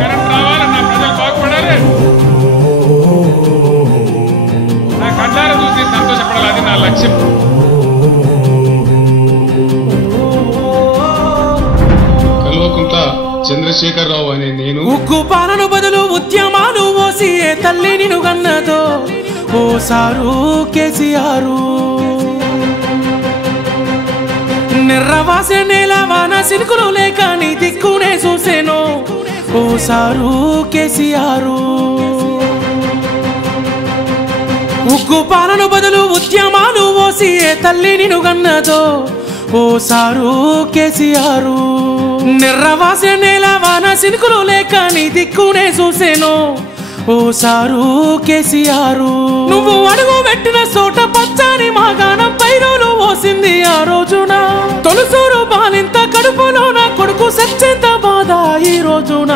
Current రావాలి, నా ప్రజలు బాగుపడాలి, నా కళ్ళారా చూసి సంతోషపడాలి, అది నా లక్ష్యం. కల్వకుంట్ల చంద్రశేఖరరావు అనే నేను ఉక్కు పాలన బదులు ఉద్యమాలు ఓసి ఏ తల్లి నిన్ను గన్నదో ఓ సారు కేసీఆర్. నిర్రవాసే నేల వాన సినుకులు లేక నీ దిక్కునే చూసేను ఓ సారు కేసీఆర్. ఉక్కు పాలన బదులు ఉద్యమాలు ఓసి ఏ తల్లి నిన్ను గన్నదో ఓ సారు కేసీఆర్. నిర్రవాసే నేల వాన సినుకులు లేక నీ దిక్కునే చూసేను ఓ సారు కేసీఆర్. నువ్వు అడుగు పెట్టిన చోట పచ్చని మాగాణం పైరులు ఓసింది ఆ రోజున. తొలుసూరు బాలింత కడుపులో నా కొడుకు సచ్చేంత బాధ ఈ రోజున.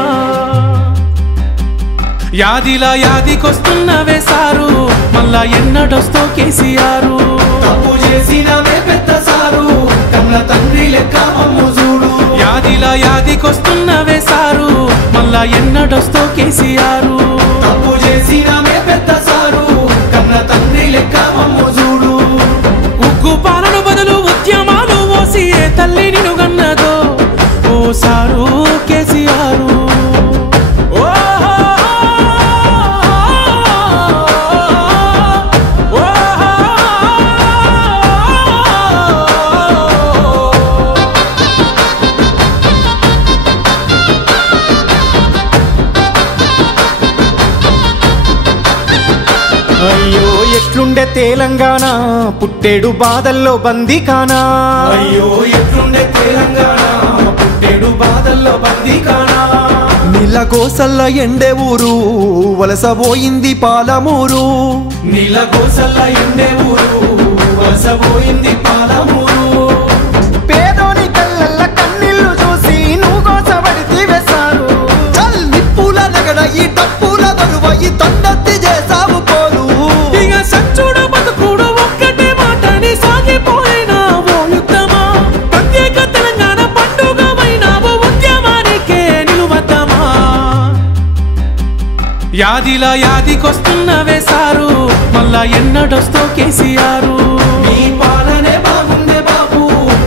యాదిలా యాదికొస్తున్నవే సారు, మళ్ళా ఎన్నడొస్తో కేసీఆర్. తప్పు చేసినవే పెద్ద సారు, కన్న తండ్రి లెక్క మమ్ము చూడు. యాదిలా యాదికొస్తున్నవే సారు, మళ్ళా ఎన్నడొస్తో కేసీఆర్. తప్పు చేసినవే పెద్ద సారు, కన్న తండ్రి లెక్క మమ్ము చూడు. ఉక్కు పాలన బదులు ఉద్యమాలు ఓసి ఏ తల్లి నిన్ను గన్నదో ఓ సారు కేసీఆర్. అయ్యో ఎట్లుండే తెలంగాణ, పుట్టేడు బాధల్లో బందీకానా. అయ్యో ఎట్లుండే తెలంగాణ, పుట్టేడు బాధల్లో బందీకానా. నీలగోసల్ల ఎండే ఊరు, వలసపోయింది పాలమూరు. నీలగోసల్ల ఎండే ఊరు, వలసపోయింది పాలమూరు. పేదోని కళ్ళల్ల కన్నీళ్లు చూసి నువ్వు కోసబడితే వేశారు. చల్ నిప్పుల నగడ ఈ డప్పుల దరువ ఈ తొండత్తి చేసావు పోరు. ఇక సచ్చుడు బతుకుడు ఒక్కటే మాటని సాగిపోయినా ఓ యుద్ధమా. ప్రత్యేక తెలంగాణ పండుగ వైనావు ఉద్యమానికే నిలువద్దమా. యాదిలా యాదికొస్తున్నవే సారు, మళ్ళా ఎన్నడొస్తో కేసీఆర్. నీ పాలనే బాగుందే బాబు,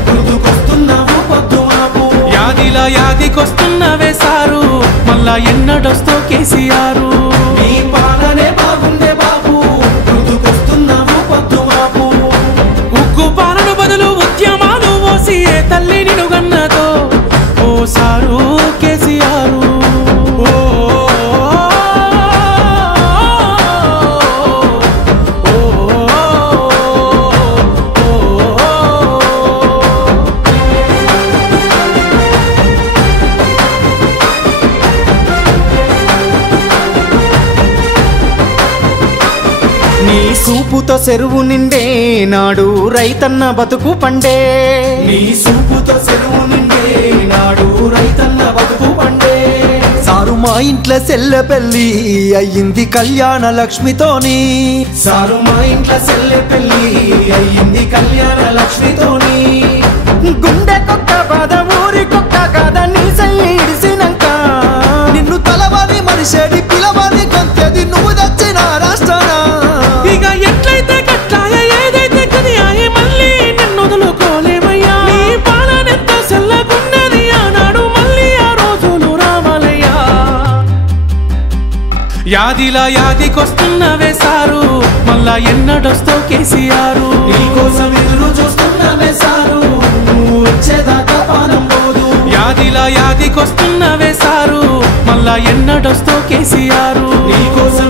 గుర్తుకొస్తున్నావు పొద్దు మాపు. యాదిలా యాదికొస్తున్నవే సారు, మళ్ళా ఎన్నడొస్తో కేసీఆర్. నీ పాలనే బాగుందే బాబు, గుర్తుకొస్తున్నావు పొద్దు మాపు. ఉక్కు పాలన బదులు ఉద్యమాలు ఓసి ఏ తల్లి నిన్ను గన్నదో ఓ సారు కేసీఆర్. నీ సూపుతో చెరువు నిండే నాడు రైతన్న బతుకు పండే. నీ సూపుతో చెరువు నిండే నాడు రైతన్న బతుకు పండే. సారు మా ఇంట్లో సెల్లె పెళ్ళి అయ్యింది కళ్యాణ లక్ష్మితోని. సారు మా ఇంట్లో సెల్లె పెళ్ళి అయ్యింది కళ్యాణ లక్ష్మితోని. గుండె కొక్క బాధ ఊరి కొక్క కాద నీ సయ్యి ఇడిసినాక. నిన్ను తలవాది మనిషేడి పిలవాది గొంతేది నువ్వు దచ్చిన రాష్ట్రాన. ఇక ఎట్లయితే కట్లాయ ఏదైతే కదియాయి మళ్ళీ నిన్ను వదులుకోలేమయ్యా. నీ పాలనెంత సెల్లగున్నది ఆనాడు మళ్ళీ ఆ రోజులు రావాలయ్యా. యాదిలా యాదికొస్తున్నవే సారు, మళ్ళా ఎన్నడొస్తో కేసీఆర్. నీకోసం ఎదురు చూస్తున్నవే సారు, నువ్వు వచ్చేదాకా పానం పోదు. యాదిలా యాదికొస్తున్నవే సారు, మళ్ళా ఎన్నడొస్తో కేసీఆర్. నీకోసం